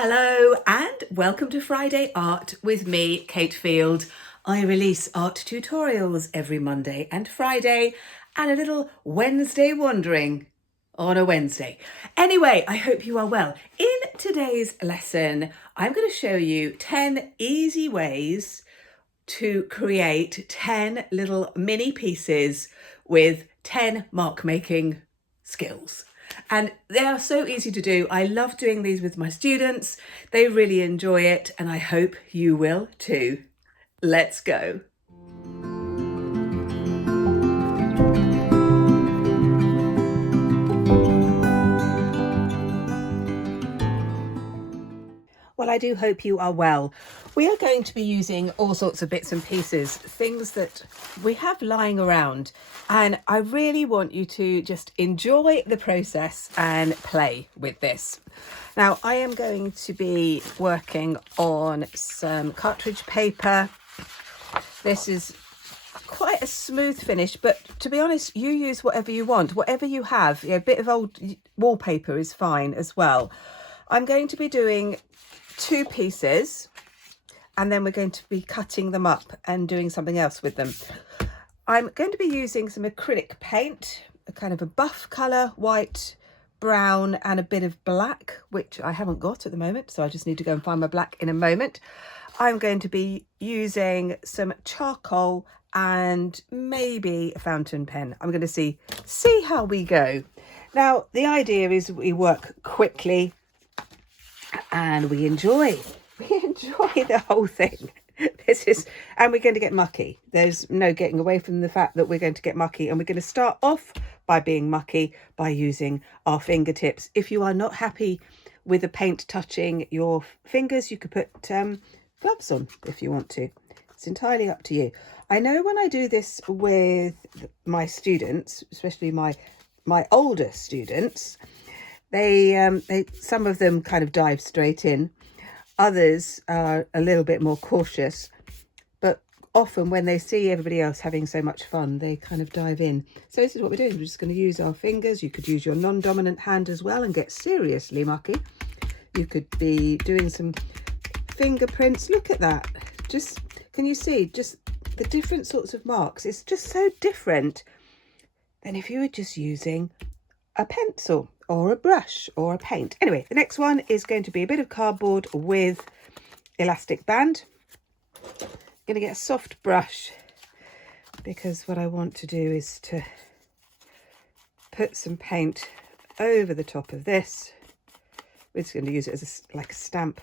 Hello and welcome to Friday Art with me, Kate Field. I release art tutorials every Monday and Friday and a little Wednesday wandering on a Wednesday. Anyway, I hope you are well. In today's lesson, I'm going to show you 10 easy ways to create 10 little mini pieces with 10 mark making skills. And they are so easy to do. I love doing these with my students. They really enjoy it, and I hope you will too. Let's go. Well, I do hope you are well. We are going to be using all sorts of bits and pieces, things that we have lying around. And I really want you to just enjoy the process and play with this. Now, I am going to be working on some cartridge paper. This is quite a smooth finish, but to be honest, you use whatever you want, whatever you have. A bit of old wallpaper is fine as well. I'm going to be doing 2 pieces and then we're going to be cutting them up and doing something else with them. I'm going to be using some acrylic paint, a kind of a buff colour, white, brown and a bit of black, which I haven't got at the moment, so I just need to go and find my black in a moment. I'm going to be using some charcoal and maybe a fountain pen. I'm going to see how we go. Now, the idea is we work quickly and we enjoy the whole thing. And we're going to get mucky. There's no getting away from the fact that we're going to get mucky, and we're going to start off by being mucky by using our fingertips. If you are not happy with the paint touching your fingers, you could put gloves on if you want to. It's entirely up to you. I know when I do this with my students, especially my older students, they some of them kind of dive straight in. Others are a little bit more cautious, but often when they see everybody else having so much fun, they kind of dive in. So this is what we're doing. We're just going to use our fingers. You could use your non-dominant hand as well and get seriously mucky. You could be doing some fingerprints. Look at that. Just, can you see just the different sorts of marks? It's just so different than if you were just using a pencil or a brush or a paint. Anyway, the next one is going to be a bit of cardboard with elastic band. I'm going to get a soft brush because what I want to do is to put some paint over the top of this. We're just going to use it as like a stamp,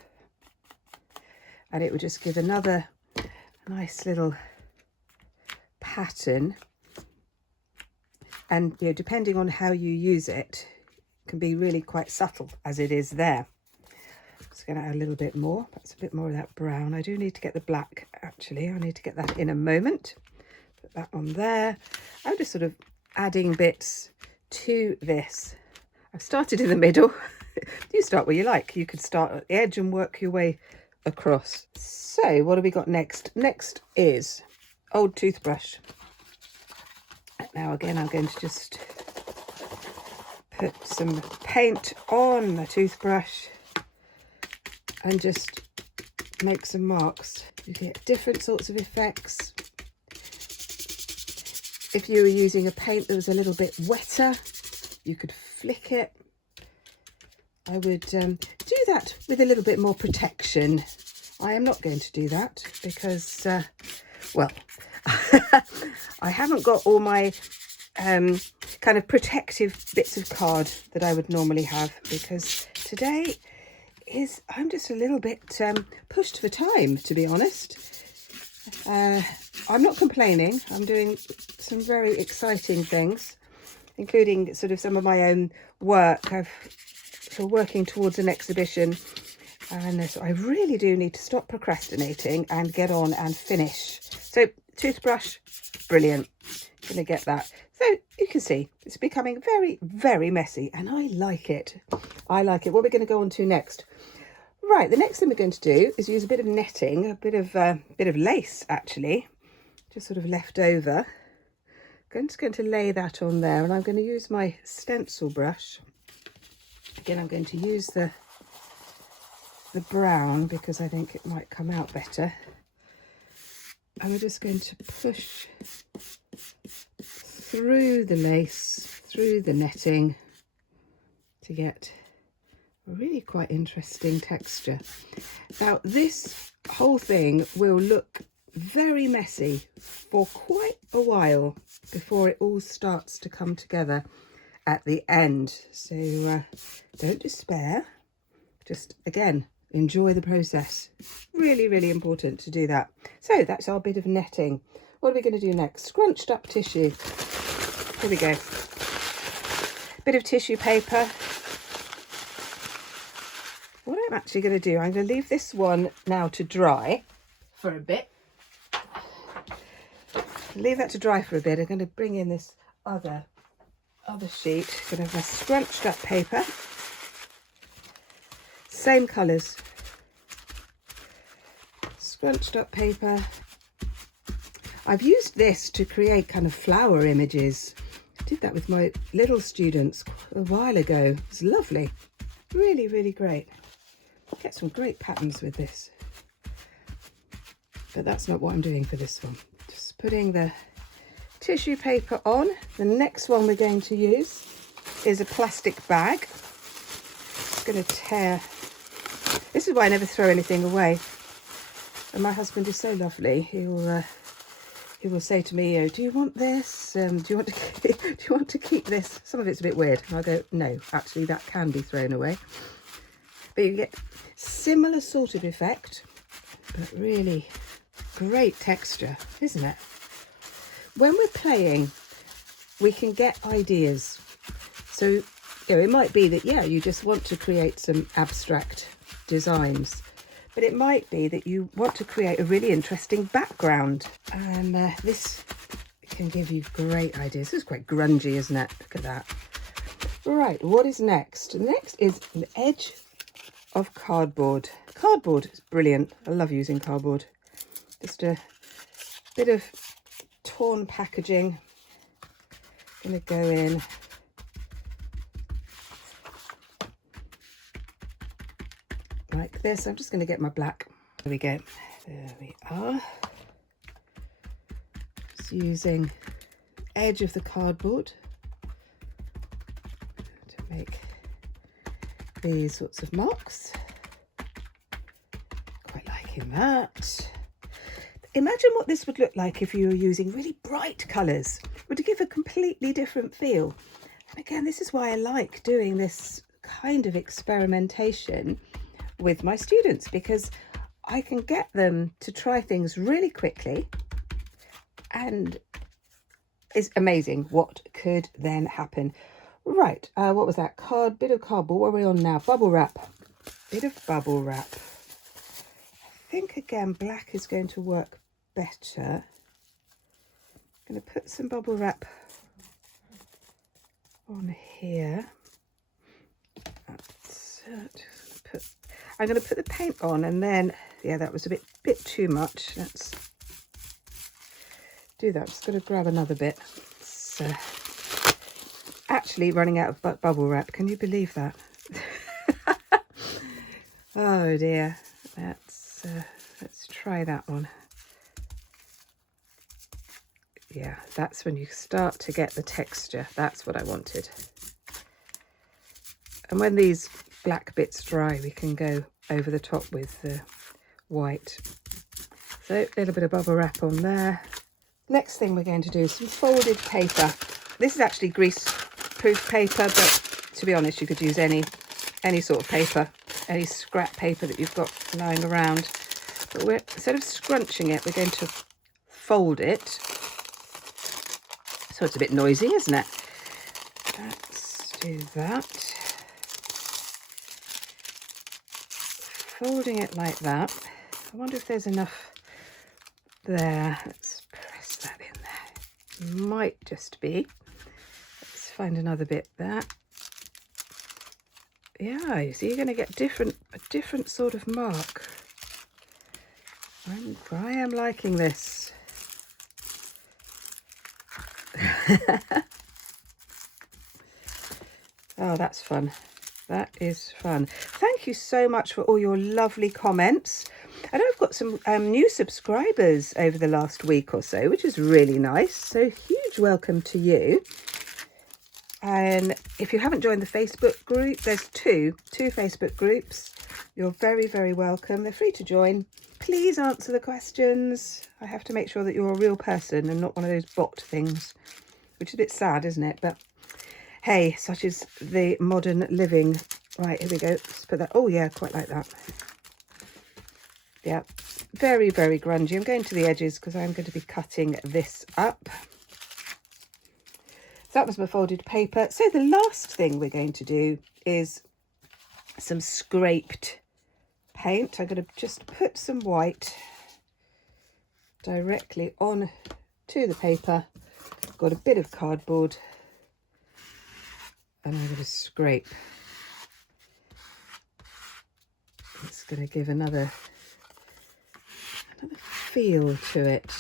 and it would just give another nice little pattern. And depending on how you use it, can be really quite subtle as it is there. Just going to add a little bit more. That's a bit more of that brown. I do need to get the black, actually. I need to get that in a moment. Put that on there. I'm just sort of adding bits to this. I've started in the middle. You start where you like. You could start at the edge and work your way across. So what have we got next? Next is old toothbrush. Now again, I'm going to just put some paint on the toothbrush and just make some marks. You get different sorts of effects. If you were using a paint that was a little bit wetter, you could flick it. I would do that with a little bit more protection. I am not going to do that because, well, I haven't got all my kind of protective bits of card that I would normally have, because today I'm just a little bit pushed for time, to be honest. I'm not complaining. I'm doing some very exciting things, including sort of some of my own work. I'm working towards an exhibition, and so I really do need to stop procrastinating and get on and finish. So toothbrush, brilliant. Gonna get that. So you can see it's becoming very, very messy, and I like it. I like it. What we're going to go on to next. Right, the next thing we're going to do is use a bit of netting, a bit of lace actually, just sort of left over. I'm just going to lay that on there, and I'm going to use my stencil brush. Again, I'm going to use the the brown because I think it might come out better. And we're just going to push through the lace, through the netting to get a really quite interesting texture. Now this whole thing will look very messy for quite a while before it all starts to come together at the end. So don't despair. Just, again, enjoy the process. Really, really important to do that. So that's our bit of netting. What are we going to do next? Scrunched up tissue. Here we go. Bit of tissue paper. What I'm actually going to do, I'm going to leave this one now to dry for a bit. Leave that to dry for a bit. I'm going to bring in this other sheet. Going to have my scrunched up paper. Same colours. Scrunched up paper. I've used this to create kind of flower images. I did that with my little students a while ago. It's lovely. Really, really great. Get some great patterns with this. But that's not what I'm doing for this one. Just putting the tissue paper on. The next one we're going to use is a plastic bag. Just going to tear. This is why I never throw anything away. And my husband is so lovely. He will say to me, "Oh, do you want this? Do you want to keep this?" Some of it's a bit weird. And I go, "No, actually, that can be thrown away." But you get similar sort of effect, but really great texture, isn't it? When we're playing, we can get ideas. So, you know, it might be that, yeah, you just want to create some abstract designs, but it might be that you want to create a really interesting background, and this can give you great ideas. This is quite grungy, isn't it? Look at that. Right, what is next? Next is an edge of cardboard. Cardboard is brilliant. I love using cardboard. Just a bit of torn packaging. Gonna go in. Like this. I'm just going to get my black. There we go. There we are. Just using edge of the cardboard to make these sorts of marks. Quite liking that. Imagine what this would look like if you were using really bright colours. It would give a completely different feel. And again, this is why I like doing this kind of experimentation with my students, because I can get them to try things really quickly, and it's amazing what could then happen. Right, what was that? Bit of cardboard. What are we on now? Bubble wrap. Bit of bubble wrap. I think again black is going to work better. I'm going to put some bubble wrap on here. I'm going to put the paint on, and then, yeah, that was a bit too much. Let's do that. I'm just going to grab another bit. It's actually running out of bubble wrap. Can you believe that? Oh dear. Let's try that one. Yeah, that's when you start to get the texture. That's what I wanted. And when these black bits dry, we can go over the top with the white. So a little bit of bubble wrap on there. Next thing we're going to do is some folded paper. This is actually grease-proof paper, but to be honest, you could use any sort of paper, any scrap paper that you've got lying around. But we're, instead of scrunching it, we're going to fold it. So it's a bit noisy, isn't it? Let's do that. Folding it like that. I wonder if there's enough there. Let's press that in there. Might just be. Let's find another bit there. Yeah, you see, you're going to get a different sort of mark. I am liking this. Oh, that's fun. That is fun. Thank you so much for all your lovely comments. I know I've got some new subscribers over the last week or so, which is really nice. So huge welcome to you. And if you haven't joined the Facebook group, there's two Facebook groups. You're very, very welcome. They're free to join. Please answer the questions. I have to make sure that you're a real person and not one of those bot things, which is a bit sad, isn't it? But hey, such is the modern living. Right, here we go. Let's put that. Oh yeah, quite like that. Yeah, very, very grungy. I'm going to the edges because I'm going to be cutting this up. So that was my folded paper. So the last thing we're going to do is some scraped paint. I'm going to just put some white directly on to the paper. Got a bit of cardboard. And I'm going to scrape. It's going to give another feel to it.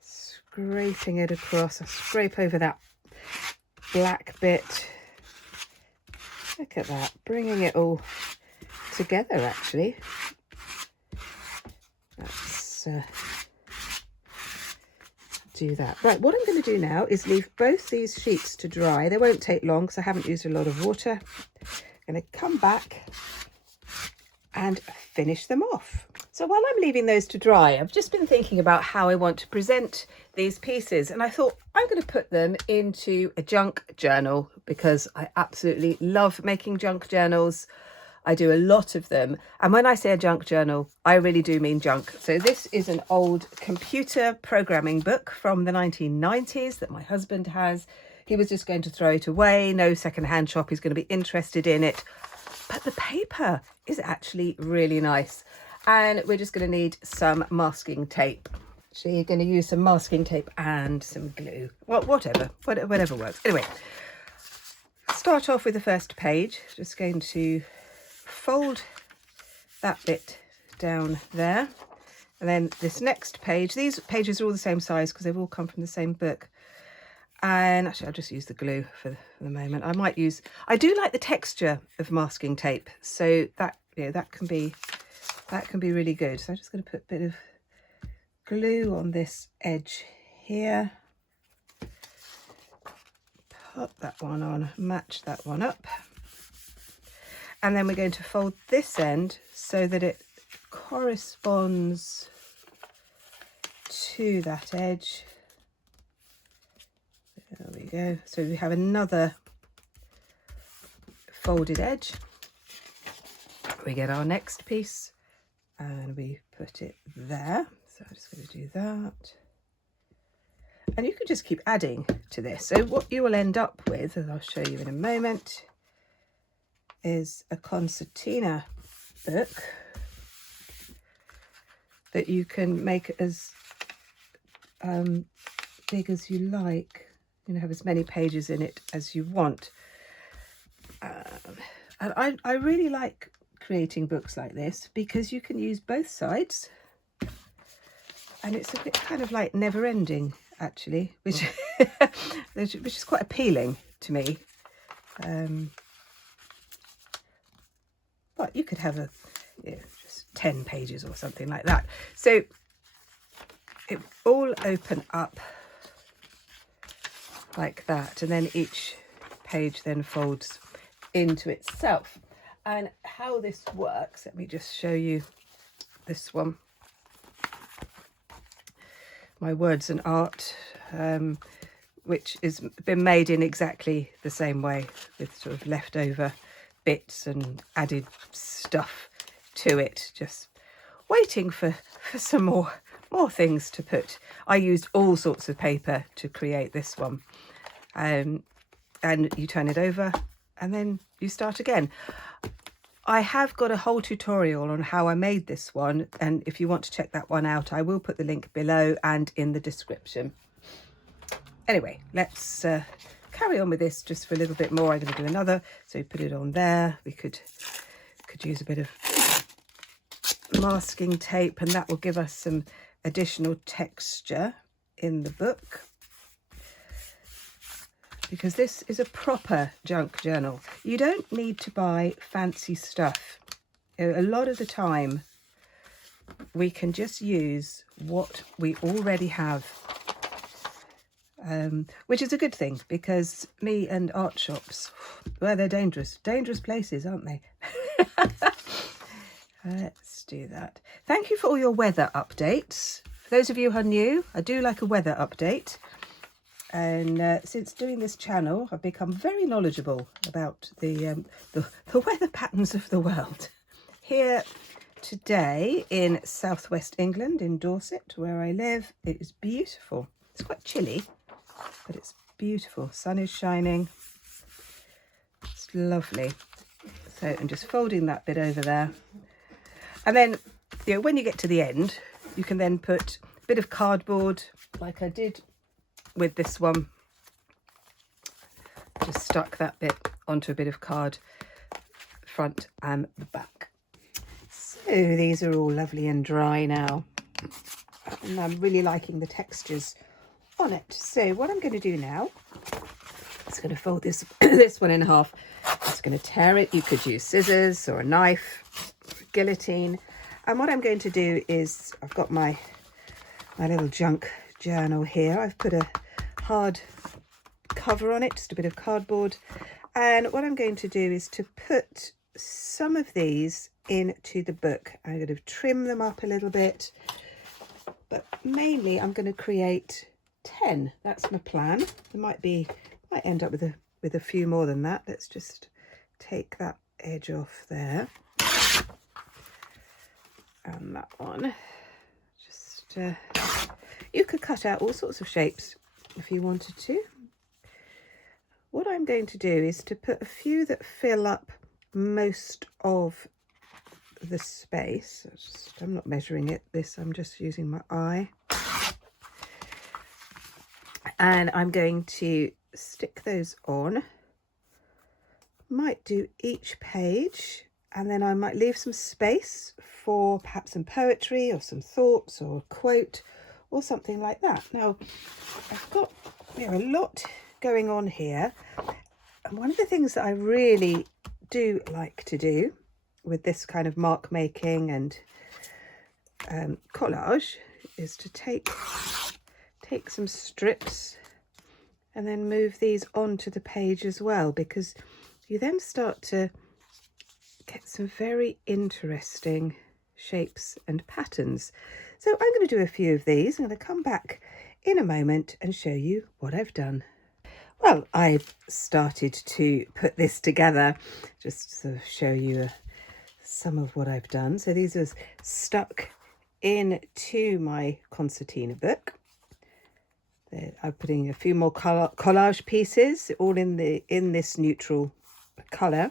Scraping it across. I scrape over that black bit. Look at that, bringing it all together actually. Let's do that. Right, what I'm going to do now is leave both these sheets to dry. They won't take long because I haven't used a lot of water. I'm going to come back and finish them off. So while I'm leaving those to dry, I've just been thinking about how I want to present these pieces, and I thought I'm going to put them into a junk journal because I absolutely love making junk journals. I do a lot of them, and when I say a junk journal, I really do mean junk. So this is an old computer programming book from the 1990s that my husband has. He was just going to throw it away. No second-hand shop is going to be interested in it, but the paper is actually really nice. And we're just going to need some masking tape. So you're going to use some masking tape and some glue. Well, whatever works. Anyway, start off with the first page. Just going to fold that bit down there. And then this next page, these pages are all the same size because they've all come from the same book. And actually, I'll just use the glue for the moment. I do like the texture of masking tape. So that, that can be really good. So I'm just going to put a bit of glue on this edge here. Pop that one on, match that one up. And then we're going to fold this end so that it corresponds to that edge. There we go. So we have another folded edge. We get our next piece and we put it there. So I'm just going to do that. And you can just keep adding to this. So what you will end up with, as I'll show you in a moment, is a concertina book that you can make as big as you like. Have as many pages in it as you want. And I really like creating books like this because you can use both sides, and it's a bit kind of like never ending actually, which is quite appealing to me. But you could have just 10 pages or something like that. So it all open up like that, and then each page then folds into itself. And how this works, let me just show you this one. My Words and Art, which has been made in exactly the same way, with sort of leftover bits and added stuff to it, just waiting for some more things to put. I used all sorts of paper to create this one. And you turn it over and then you start again. I have got a whole tutorial on how I made this one, and if you want to check that one out, I will put the link below and in the description. Anyway, let's carry on with this just for a little bit more. I'm going to do another, so put it on there. We could use a bit of masking tape, and that will give us some additional texture in the book. because this is a proper junk journal. You don't need to buy fancy stuff. A lot of the time we can just use what we already have, which is a good thing, because me and art shops, well, they're dangerous places, aren't they? Let's do that. Thank you for all your weather updates. For those of you who are new, I do like a weather update. And since doing this channel, I've become very knowledgeable about the weather patterns of the world. Here today in southwest England, in Dorset, where I live, it is beautiful. It's quite chilly, but it's beautiful. Sun is shining. It's lovely. So I'm just folding that bit over there. And then, you know, when you get to the end, you can then put a bit of cardboard, like I did with this one. Just stuck that bit onto a bit of card, front and the back. So these are all lovely and dry now, and I'm really liking the textures on it. So what I'm going to do now is going to fold this this one in half. I'm just going to tear it. You could use scissors or a knife, or a guillotine. And what I'm going to do is, I've got my little junk journal here. I've put a hard cover on it, just a bit of cardboard. And what I'm going to do is to put some of these into the book. I'm going to trim them up a little bit, but mainly I'm going to create 10. That's my plan. There might end up with a few more than that. Let's just take that edge off there, and that one. Just you could cut out all sorts of shapes if you wanted to. What I'm going to do is to put a few that fill up most of the space. I'm not measuring it, I'm just using my eye. And I'm going to stick those on. Might do each page, and then I might leave some space for perhaps some poetry or some thoughts or a quote or something like that. Now, I've got a lot going on here, and one of the things that I really do like to do with this kind of mark making and collage is to take some strips and then move these onto the page as well, because you then start to get some very interesting shapes and patterns. So I'm going to do a few of these. I'm going to come back in a moment and show you what I've done. Well, I've started to put this together, just to sort of show you some of what I've done. So these are stuck into my concertina book. I'm putting a few more collage pieces, all in this neutral colour.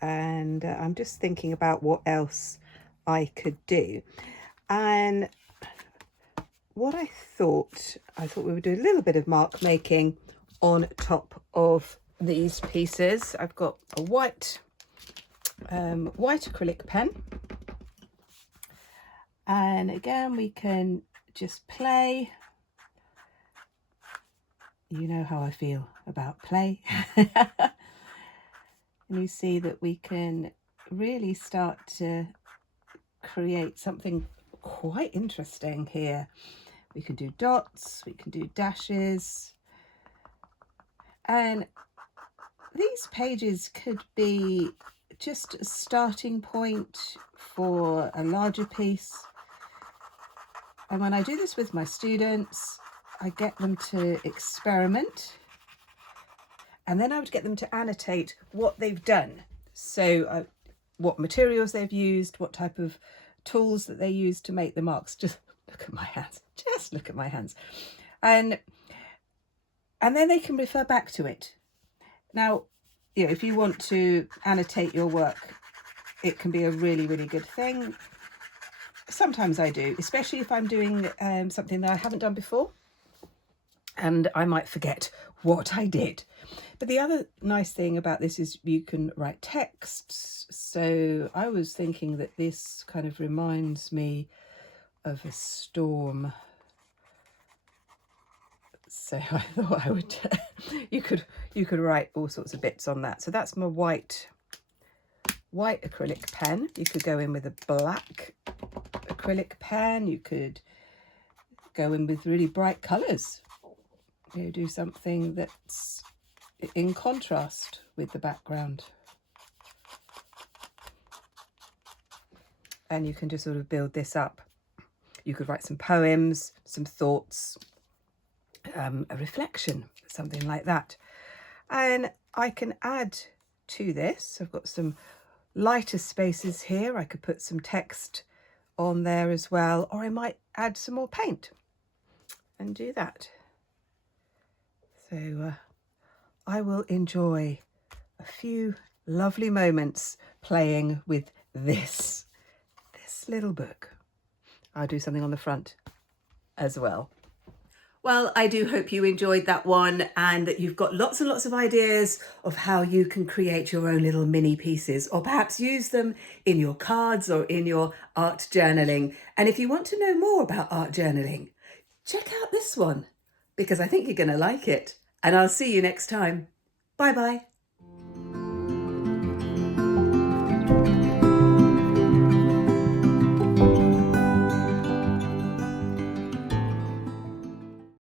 And I'm just thinking about what else I could do. And what I thought we would do a little bit of mark making on top of these pieces. I've got a white acrylic pen, and again we can just play. You know how I feel about play. And you see that we can really start to create something quite interesting here. We can do dots, we can do dashes, and these pages could be just a starting point for a larger piece. And when I do this with my students, I get them to experiment, and then I would get them to annotate what they've done. So what materials they've used, what type of tools that they use to make the marks. Just look at my hands. Just look at my hands. And then they can refer back to it. Now, you know, if you want to annotate your work, it can be a really, really good thing. Sometimes I do, especially if I'm doing something that I haven't done before, and I might forget what I did. But the other nice thing about this is you can write texts. So I was thinking that this kind of reminds me of a storm. So I thought I would, you could write all sorts of bits on that. So that's my white acrylic pen. You could go in with a black acrylic pen. You could go in with really bright colours. You do something that's in contrast with the background. And you can just sort of build this up. You could write some poems, some thoughts, a reflection, something like that. And I can add to this, I've got some lighter spaces here. I could put some text on there as well, or I might add some more paint and do that. So I will enjoy a few lovely moments playing with this little book. I'll do something on the front as well. Well, I do hope you enjoyed that one and that you've got lots and lots of ideas of how you can create your own little mini pieces, or perhaps use them in your cards or in your art journaling. And if you want to know more about art journaling, check out this one because I think you're going to like it. And I'll see you next time. Bye bye.